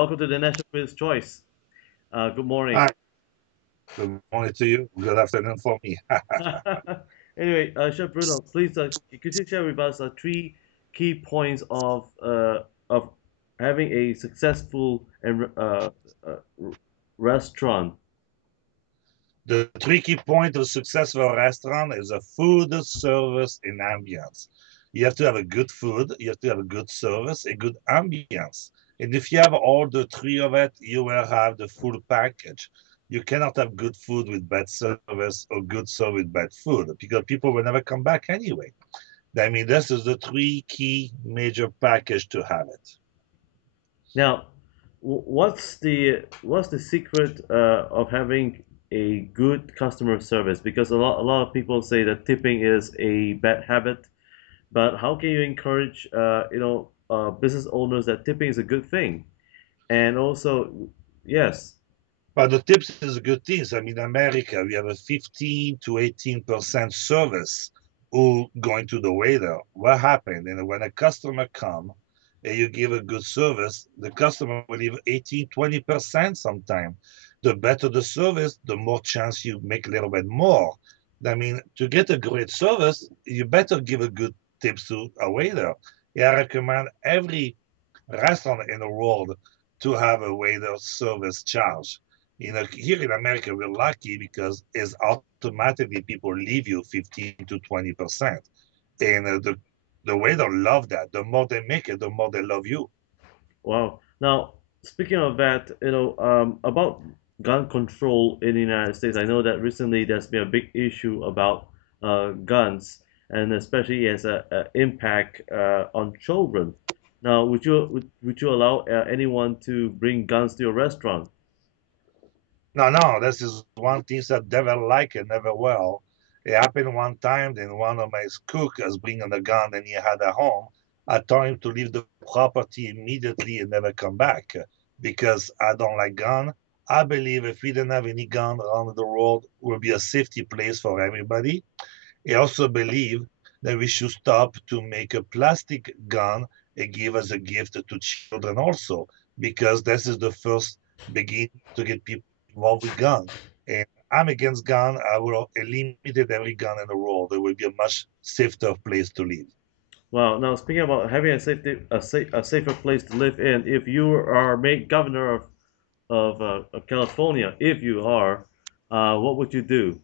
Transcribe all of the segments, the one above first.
Welcome to the National Quiz Choice. Good morning. Hi, good morning to you. Good afternoon for me. Anyway, Chef Bruno, please could you share with us three key points of having a successful and restaurant? The tricky point of a successful restaurant is a food, service, and ambience. You have to have a good food, you have to have a good service, a good ambience. And if you have all the three of it, you will have the full package. You cannot have good food with bad service or good service with bad food because people will never come back anyway. I mean, this is the three key major package to have it. Now, what's the secret of having a good customer service? Because a lot of people say that tipping is a bad habit. But how can you encourage, business owners that tipping is a good thing? And also, yes, But the tips is a good thing. I mean, America, we have a 15 to 18% service who going to the waiter. What happened? And when a customer come and you give a good service, the customer will leave 18, 20% sometime. The better the service, the more chance you make a little bit more. I mean, to get a great service, you better give a good tips to a waiter. Yeah, I recommend every restaurant in the world to have a waiter service charge. Here in America, we're lucky because it's automatically people leave you 15 to 20%. And the waiter love that. The more they make it, the more they love you. wow. Now, speaking of that, about gun control in the United States, I know that recently there's been a big issue about guns, and especially as a impact on children. Now, would you allow anyone to bring guns to your restaurant? No, no, this is one thing that never like it, never well. It happened one time, then one of my cook was bringing a gun and he had at home. I told him to leave the property immediately and never come back because I don't like gun. I believe if we didn't have any gun around the world, it would be a safety place for everybody. I also believe that we should stop to make a plastic gun and give as a gift to children also, because this is the first beginning to get people involved with gun. And I'm against gun. I will eliminate every gun in the world. It will be a much safer place to live. Well, now speaking about having a safer place to live in, if you are made governor of California, if you are, what would you do?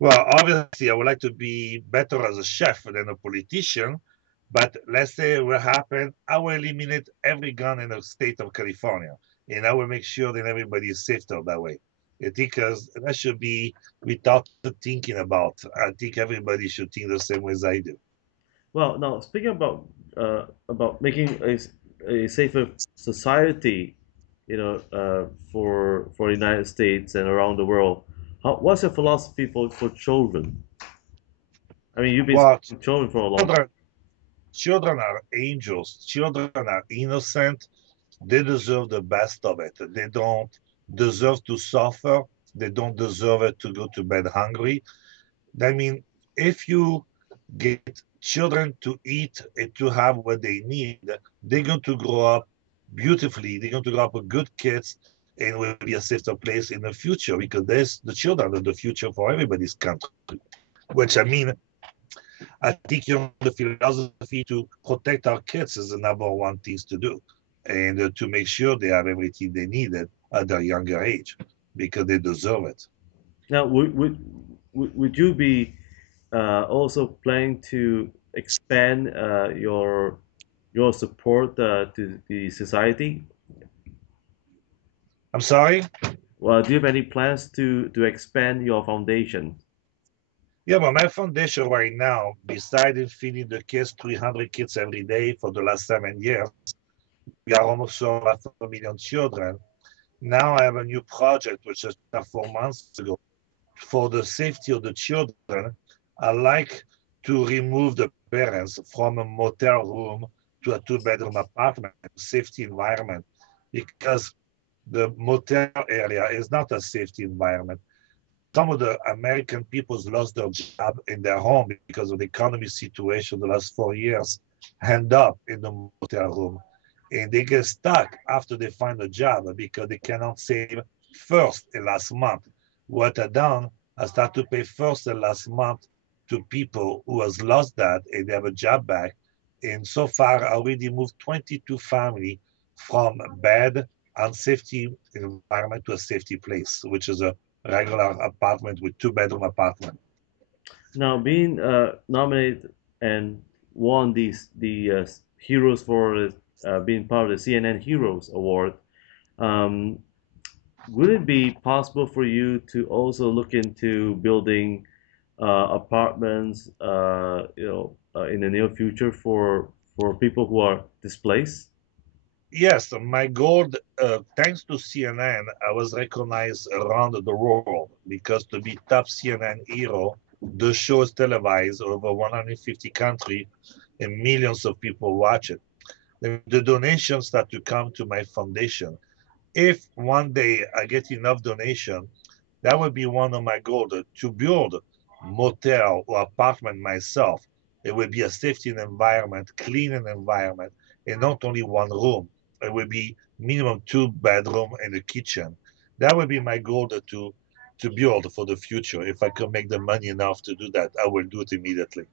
Well, obviously, I would like to be better as a chef than a politician. But let's say what happened, I will eliminate every gun in the state of California, and I will make sure that everybody is safer that way. I think that should be without thinking about. I think everybody should think the same way as I do. Well, now speaking about making a safer society, for the United States and around the world, what's your philosophy for children? I mean, you've been Well, studying children for a long time. children, children are angels. Children are innocent. They deserve the best of it. They don't deserve to suffer. They don't deserve it to go to bed hungry. I mean, if you get children to eat and to have what they need, they're going to grow up beautifully. They're going to grow up with good kids and will be a safer place in the future because there's the children are the future for everybody's country. Which I mean, I think the philosophy to protect our kids is the number one things to do, and to make sure they have everything they needed at their younger age because they deserve it. Now, would you be also planning to expand your support to the society? I'm sorry. Well, do you have any plans to expand your foundation? Yeah, but my foundation right now, besides feeding the kids 300 kids every day for the last 7 years, we are almost over 500,000 children. Now I have a new project which I started 4 months ago for the safety of the children. I like to remove the parents from a motel room to a two-bedroom apartment, safety environment, because the motel area is not a safety environment. Some of the American peoples lost their job in their home because of the economy situation the last 4 years, end up in the motel room. and they get stuck after they find a job because they cannot save first and last month. What I done, I start to pay first and last month to people who has lost that and they have a job back. And so far, I already moved 22 family from bad, unsafety environment to a safety place, which is a regular apartment with two-bedroom apartment. Now, being nominated and won the Heroes for being part of the CNN Heroes Award, um, would it be possible for you to also look into building apartments, in the near future for people who are displaced? Yes, my goal, thanks to CNN, I was recognized around the world because to be top CNN hero, the show is televised over 150 countries and millions of people watch it. The donations start to come to my foundation. If one day I get enough donation, that would be one of my goals to build motel or apartment myself. It would be a safety environment, clean environment, and not only one room. It would be minimum two bedroom and a kitchen. That would be my goal to build for the future. If I could make the money enough to do that, I will do it immediately.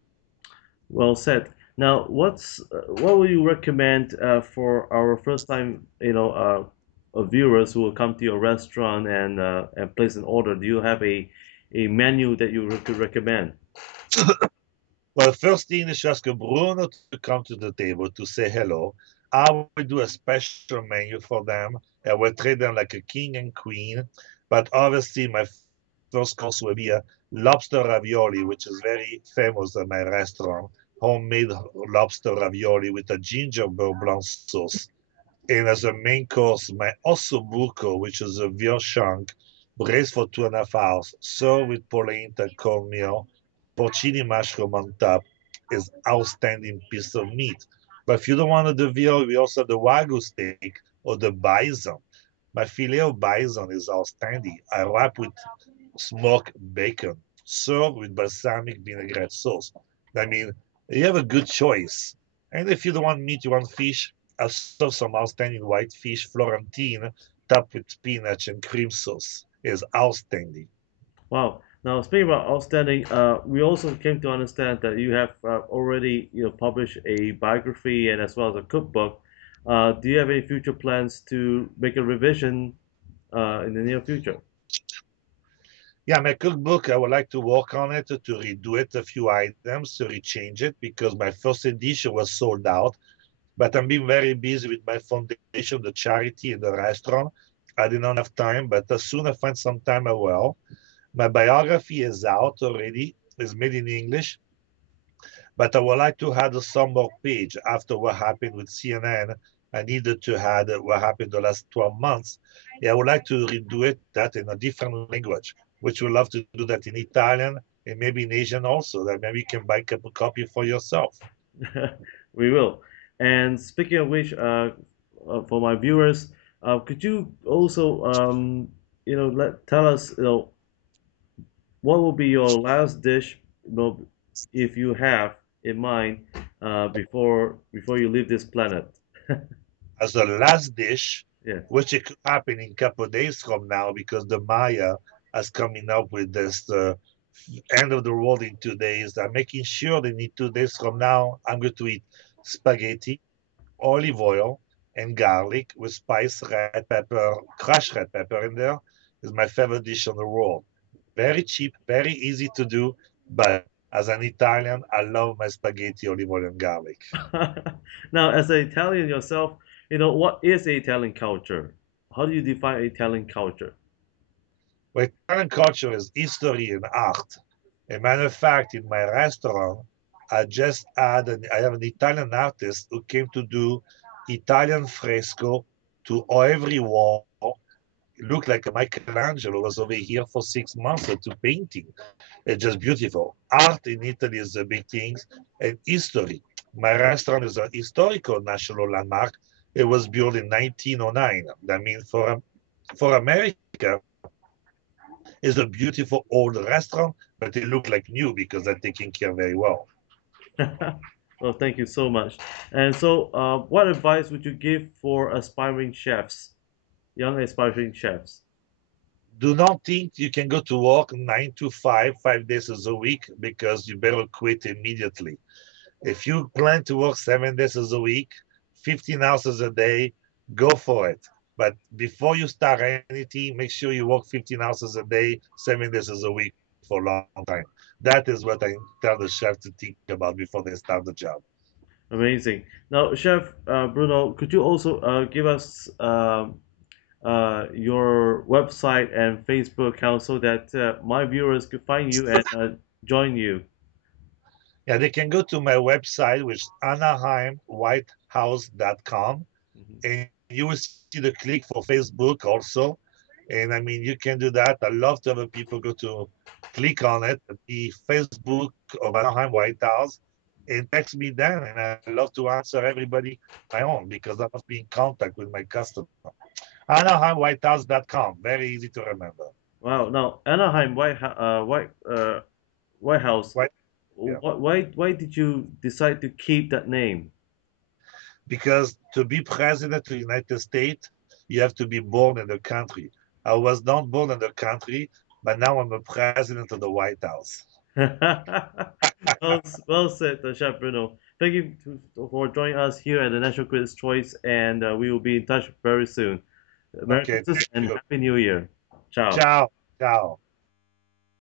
Well said. Now, what would you recommend for our first time, viewers who will come to your restaurant and place an order? Do you have a menu that you could recommend? Well, first thing is ask Bruno to come to the table to say hello. I will do a special menu for them. I will treat them like a king and queen. But obviously, my first course will be a lobster ravioli, which is very famous at my restaurant. Homemade lobster ravioli with a ginger beurre blanc sauce. And as a main course, my ossobuco, which is a veal shank, braised for 2.5 hours, served with polenta cornmeal, porcini mushroom on top, is outstanding piece of meat. But if you don't want the veal, we also have the wagyu steak or the bison. My filet of bison is outstanding. I wrap with smoked bacon, served with balsamic vinaigrette sauce. I mean, you have a good choice. And if you don't want meat, you want fish, I serve some outstanding white fish, Florentine, topped with spinach and cream sauce. Is outstanding. Wow. Now, speaking about outstanding, we also came to understand that you have already published a biography and as well as a cookbook. Do you have any future plans to make a revision in the near future? Yeah, my cookbook, I would like to work on it to redo it a few items, to rechange it because my first edition was sold out. But I'm being very busy with my foundation, the charity, and the restaurant. I did not have time, but as soon as I find some time, I will. My biography is out already. It's made in English, but I would like to add some more page after what happened with CNN. I needed to add what happened the last 12 months. Yeah, I would like to redo it that in a different language, which would love to do that in Italian and maybe in Asian also. That maybe you can buy a copy for yourself. We will. And speaking of which, for my viewers, could you also, tell us, what will be your last dish, if you have in mind, before you leave this planet? As a last dish, Yes. which it could happen in a couple of days from now because the Maya is coming up with this end of the world in 2 days. I'm making sure that in 2 days from now, I'm going to eat spaghetti, olive oil, and garlic with spice red pepper, crushed red pepper in there. Is my favorite dish in the world. Very cheap, very easy to do, but as an Italian, I love my spaghetti, olive oil, and garlic. Now, as an Italian yourself, what is Italian culture? How do you define Italian culture? Well, Italian culture is history and art. A matter of fact, in my restaurant, I have an Italian artist who came to do Italian fresco to every wall. It looked like Michelangelo was over here for 6 months to painting. It's just beautiful. Art in Italy is a big thing, and history. My restaurant is a historical national landmark. It was built in 1909. That means for America, it's a beautiful old restaurant, but it look like new because they're taking care very well. Well, thank you so much. And so, what advice would you give for aspiring chefs, young aspiring chefs? Do not think you can go to work 9 to 5, 5 days a week, because you better quit immediately. If you plan to work 7 days a week, 15 hours a day, go for it. But before you start anything, make sure you work 15 hours a day, 7 days a week for a long time. That is what I tell the chef to think about before they start the job. Amazing. Now, Chef Bruno, could you also give us your website and Facebook account so that my viewers could find you and join you? Yeah, they can go to my website, which is anaheimwhitehouse.com, Mhm. and you will see the click for Facebook also. And I mean, you can do that. I love to have people go to click on it, the Facebook of Anaheim White House, and text me then. And I love to answer everybody my own, because I must be in contact with my customer. AnaheimWhitehouse.com. Very easy to remember. Wow. Now, Anaheim White House. White, yeah. Why did you decide to keep that name? Because to be president of the United States, you have to be born in the country. I was not born in the country, but now I'm a president of the White House. Well said, Chef Bruno. Thank you for joining us here at the National Critics' Choice, and we will be in touch very soon. Merry Okay, Christmas thank and you. Happy New Year. Ciao. Ciao. Ciao.